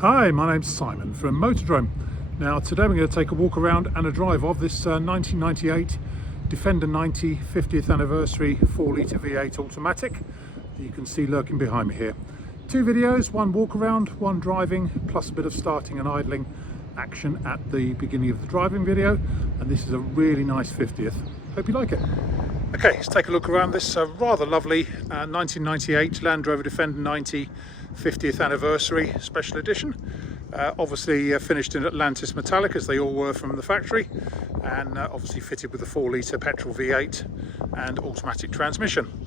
Hi, my name's Simon from Motodrome. Now today we're going to take a walk around and a drive of this 1998 Defender 90 50th anniversary 4-litre V8 automatic that you can see lurking behind me here. Two videos, one walk around, one driving, plus a bit of starting and idling action at the beginning of the driving video, and this is a really nice 50th. Hope you like it. Okay, let's take a look around this rather lovely 1998 Land Rover Defender 90 50th anniversary special edition. Obviously finished in Atlantis metallic, as they all were from the factory, and obviously fitted with a 4-litre petrol V8 and automatic transmission.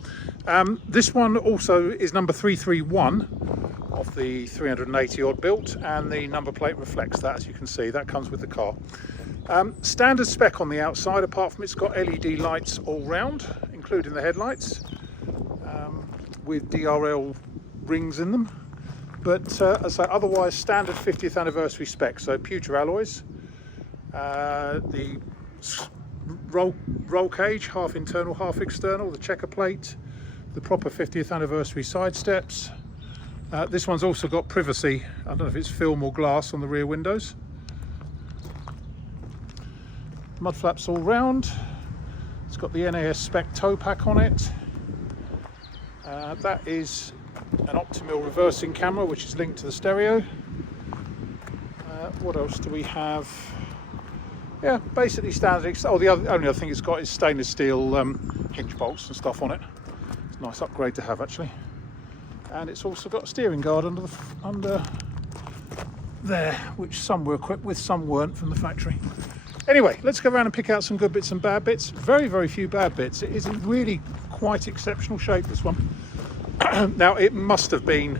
This one also is number 331 of the 380 odd built, and the number plate reflects that, as you can see. That comes with the car. Standard spec on the outside, apart from it's got LED lights all round, including the headlights, with DRL rings in them. But as I say, otherwise standard 50th anniversary spec. So pewter alloys, the roll cage, half internal, half external, the checker plate, the proper 50th anniversary side steps. This one's also got privacy, I don't know if it's film or glass, on the rear windows. Mud flaps all round. It's got the NAS spec tow pack on it. That is an optimal reversing camera, which is linked to the stereo. What else do we have? Yeah, basically standard. Oh, the only other thing it's got is stainless steel hinge bolts and stuff on it. It's a nice upgrade to have, actually. And it's also got a steering guard under there, which some were equipped with, some weren't, from the factory. Anyway, let's go around and pick out some good bits and bad bits. Very, very few bad bits. It is in really quite exceptional shape, this one. Now, it must have been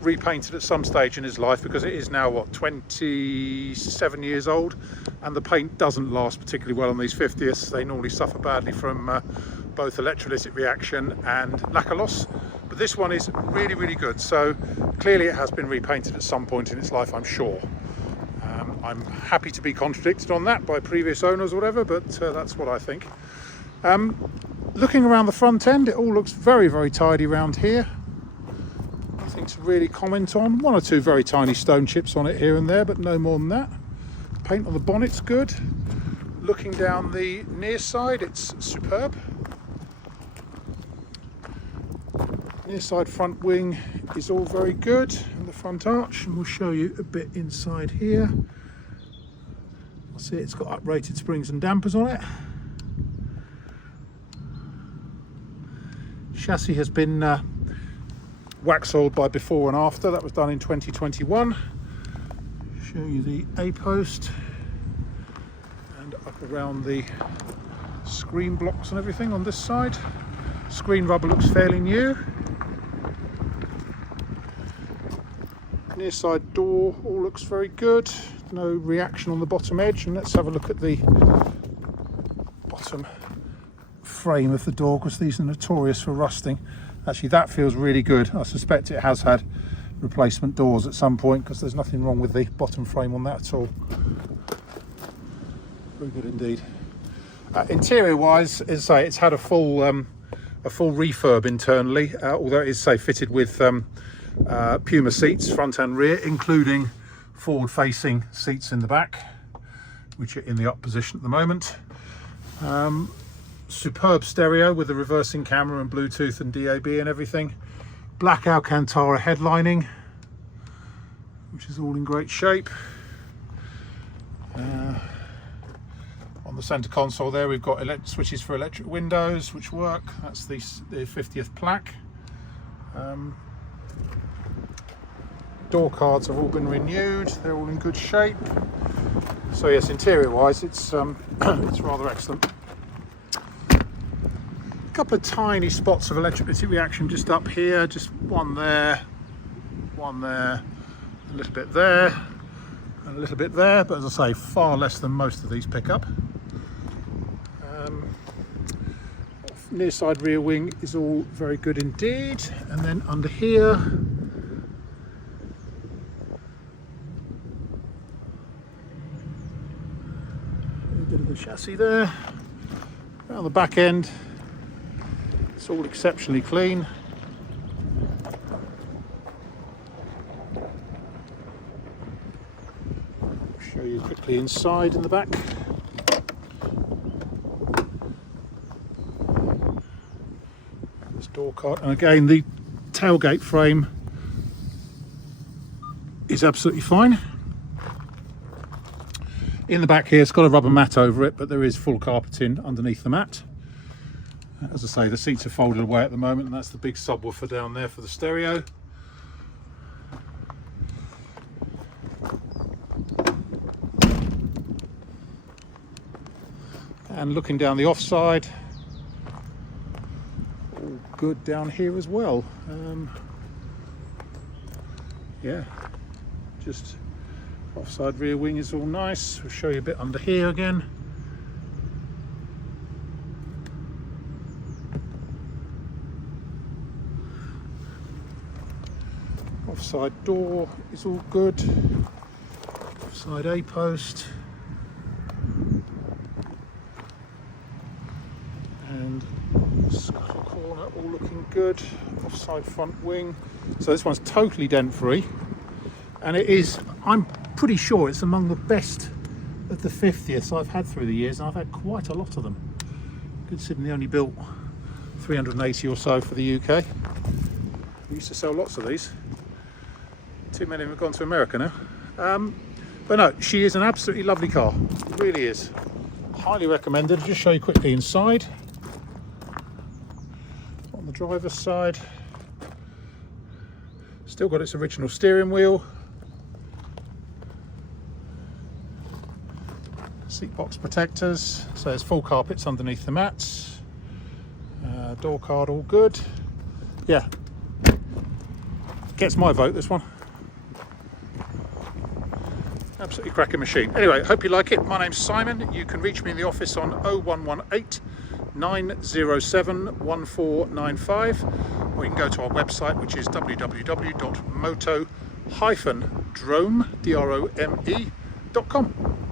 repainted at some stage in his life, because it is now, what, 27 years old, and the paint doesn't last particularly well on these 50ths. They normally suffer badly from both electrolytic reaction and lacquer loss. But this one is really, really good. So clearly it has been repainted at some point in its life, I'm sure. I'm happy to be contradicted on that by previous owners or whatever, but that's what I think. Looking around the front end, it all looks very, very tidy around here. Nothing to really comment on. One or two very tiny stone chips on it here and there, but no more than that. Paint on the bonnet's good. Looking down the near side, it's superb. Near side front wing is all very good, and the front arch, and we'll show you a bit inside here. See, it's got uprated springs and dampers on it. Chassis has been wax oiled by before and after. That was done in 2021. Show you the A-post and up around the screen blocks and everything on this side. Screen rubber looks fairly new. Near side door all looks very good. No reaction on the bottom edge, and let's have a look at the bottom frame of the door, because these are notorious for rusting. Actually, that feels really good. I suspect it has had replacement doors at some point, because there's nothing wrong with the bottom frame on that at all. Very good indeed. Interior wise, as I say, it's had a full refurb internally, although it is, say, fitted with Puma seats front and rear, including forward-facing seats in the back, which are in the up position at the moment. Superb stereo with the reversing camera and Bluetooth and DAB and everything. Black Alcantara headlining, which is all in great shape. On the center console there, we've got switches for electric windows, which work. That's the 50th plaque. Door cards have all been renewed. They're all in good shape. So yes, interior wise, it's it's rather excellent. A couple of tiny spots of electrolytic reaction just up here, just one there, a little bit there, and a little bit there, but as I say, far less than most of these pick up. Near side rear wing is all very good indeed, and then under here, a bit of the chassis there. Around the back end, it's all exceptionally clean. Show you quickly inside in the back. This door card, and again the tailgate frame is absolutely fine. In the back here, it's got a rubber mat over it, but there is full carpeting underneath the mat. As I say, the seats are folded away at the moment, and that's the big subwoofer down there for the stereo. And looking down the offside, all good down here as well. Yeah, just offside rear wing is all nice. We'll show you a bit under here again. Offside door is all good. Offside A post. And scuttle corner all looking good. Offside front wing. So this one's totally dent free, and it is, I'm pretty sure it's among the best of the 50ths I've had through the years, and I've had quite a lot of them, considering they only built 380 or so for the UK. We used to sell lots of these. Too many have gone to America now. But no, she is an absolutely lovely car. It really is. Highly recommended. I'll just show you quickly inside. On the driver's side, still got its original steering wheel. Seat box protectors. So there's full carpets underneath the mats. Door card all good. Yeah, gets my vote, this one. Absolutely cracking machine. Anyway, hope you like it. My name's Simon. You can reach me in the office on 0118 907 1495, or you can go to our website, which is www.motodrome.com.